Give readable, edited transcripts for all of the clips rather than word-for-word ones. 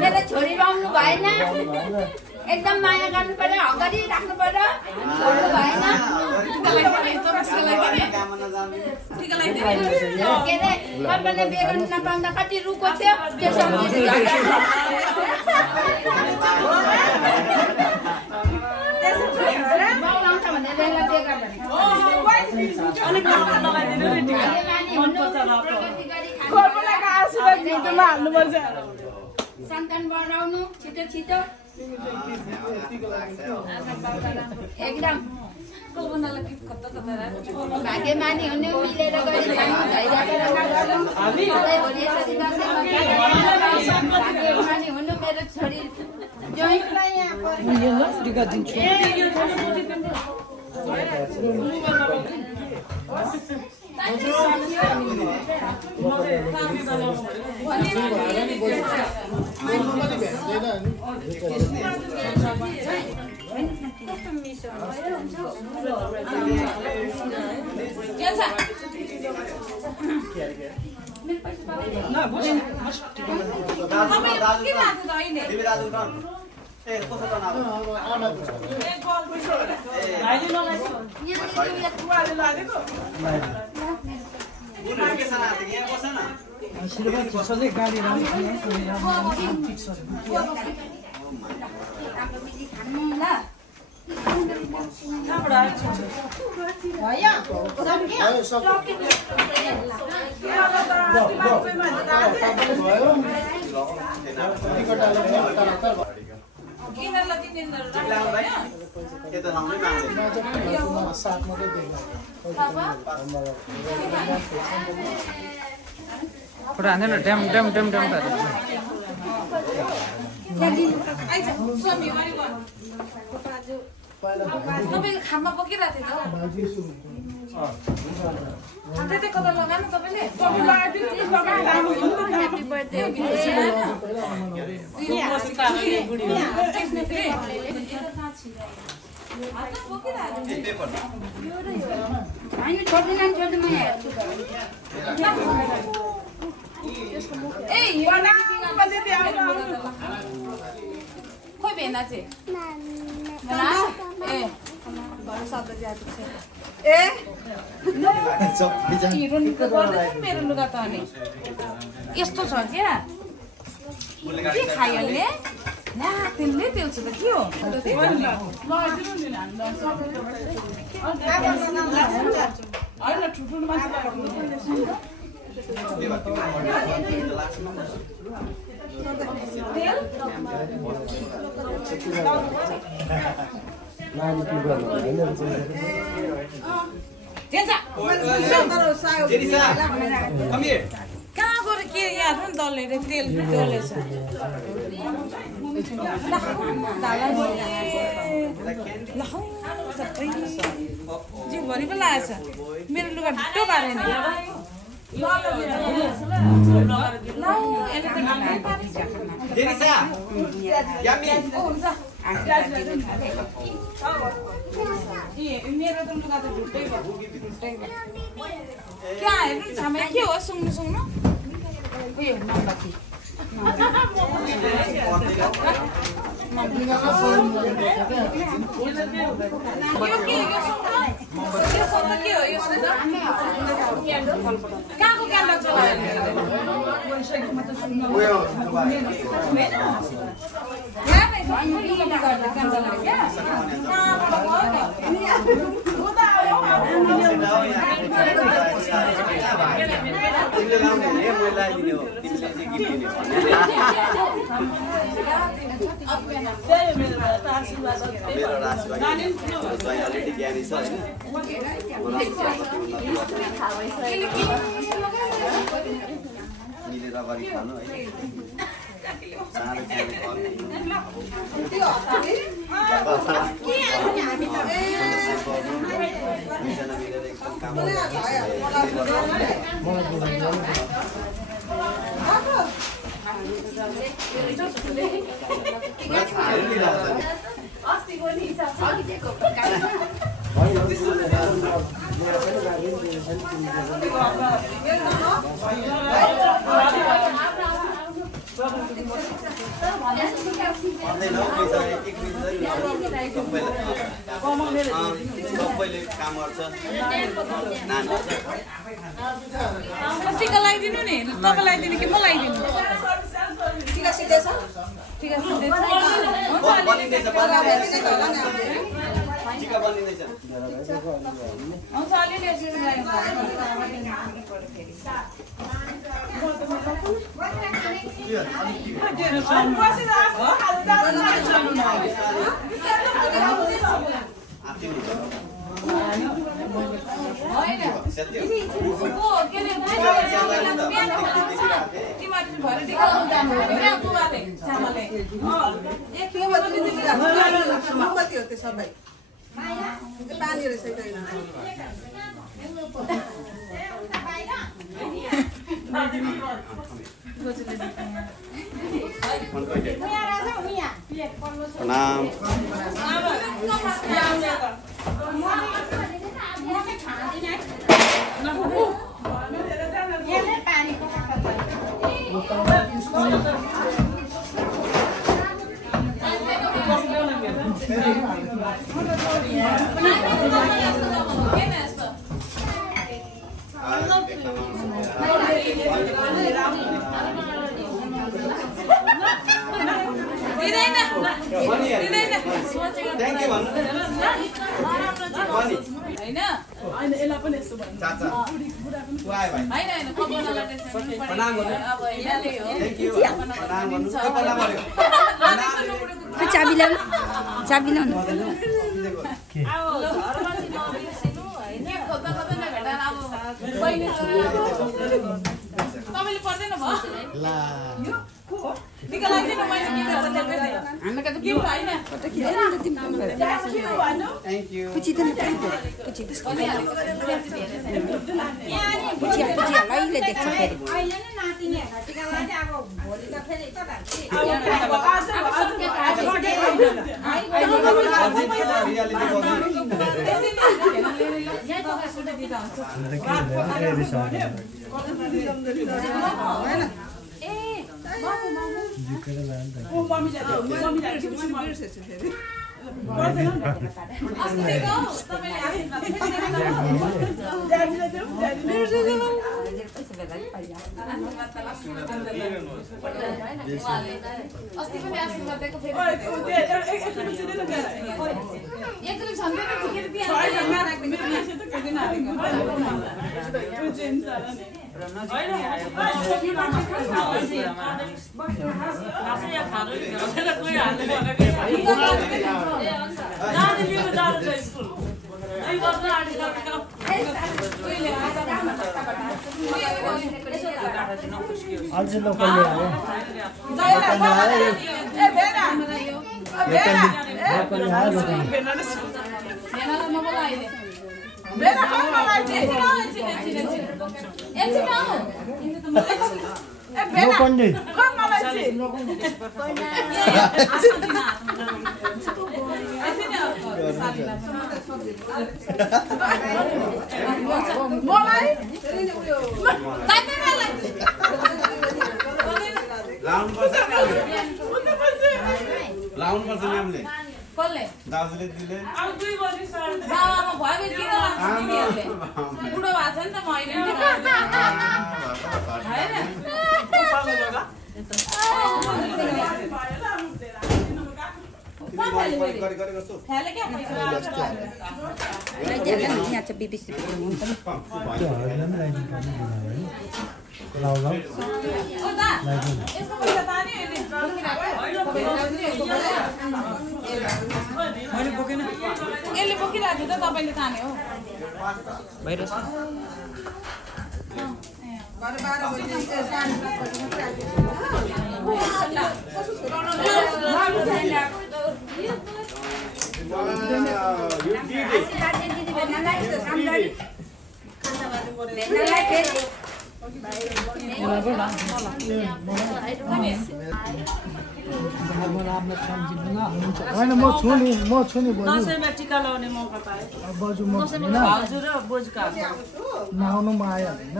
मेरो छोरी आउनु भएन एकदम माया गर्नु पर्यो अगाडि राख्नु पर्यो छोड्नु भएन के अरे तपाईँले बिहे गर्नु नपाउँदा कति रुको थियो त्यो सम्झिनु आउँछ भनेर बेला बिहे गर्दा सन्तान बनाउनु छिटो छिटो एकदम भाग्यमानी हुनु मिलेर गरी भाग्यमानी हुनु मेरो छोरी तपाईको खाममा बोकिरहेको थियो त लगानु तपाईँले खोइ भेना चाहिँ मेरो लुगा त अनि यस्तो छ क्या के खाइहाल्ने त्यसले पेल्छ त के हो कहाँ गएर के यहाँ पनि दल्ने तेल दलेछ जिउभरि पो लागेछ मेरो लुगा ढुट्टो पारेन मेरो त लुगा त ढुट्टै भयो क्या हेर्नु छामे के हो सुन्नु सुन्नु उयो नम्बकी कहाँको क्यान्डल मिलेर गरी खानु है सानो सानो दुईजना मिलेर एकदम काम सबैले काम गर्छ टिका लगाइदिनु नि तपाईँ लगाइदिनु कि म लगाइदिनु टिका सिधेछ टिका सिधेछ हुन्छ अलिअलि पानी रहेछ प्रणाम चाबी ल्याउनु तपाईँले पर्दैन भयो टिका लगाइदिनु मैले के गर्दा हामीलाई कता के होइन थ्याङ्क यू अहिले देख्छ फेरि लाउनुपर्छ म्यामले कसले दाजुले दिले अब 2 बजे सर बाबामा भयो किन लाग्छ तिमीहरुले बुढो भएको छ नि त मैले यसले बोकिरहेको थियो त तपाईले ताने हो होइन म छु नि दसैँमा टिका लगाउने मौका पाएँ बजु म हजुर र बोजूका नआउनु म आयो होइन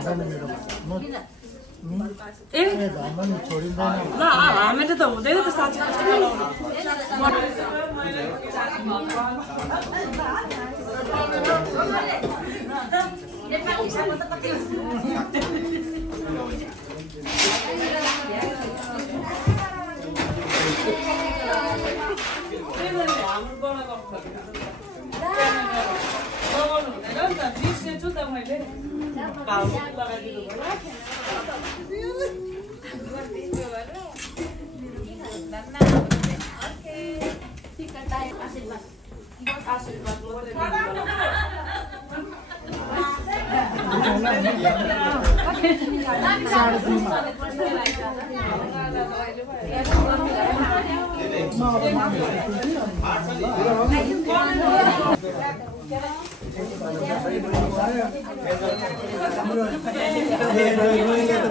अब हुँदैन मेरोमा ए घरमा नि छोडिँदैन ल हामीले त हुँदैन त साँच्चै टिका लगाउनु हाम्रो बडा लगाउनु हुँदैन नि त बिर्सेछु त मैले घाउ लगाइदिनु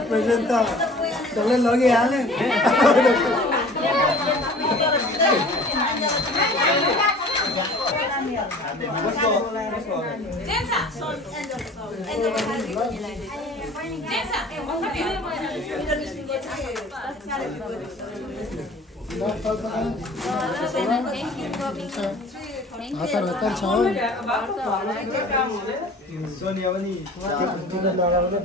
प्रेजेन्ट त त्यसले लगिहालेँ हतार छ सोनिया पनि लगाउने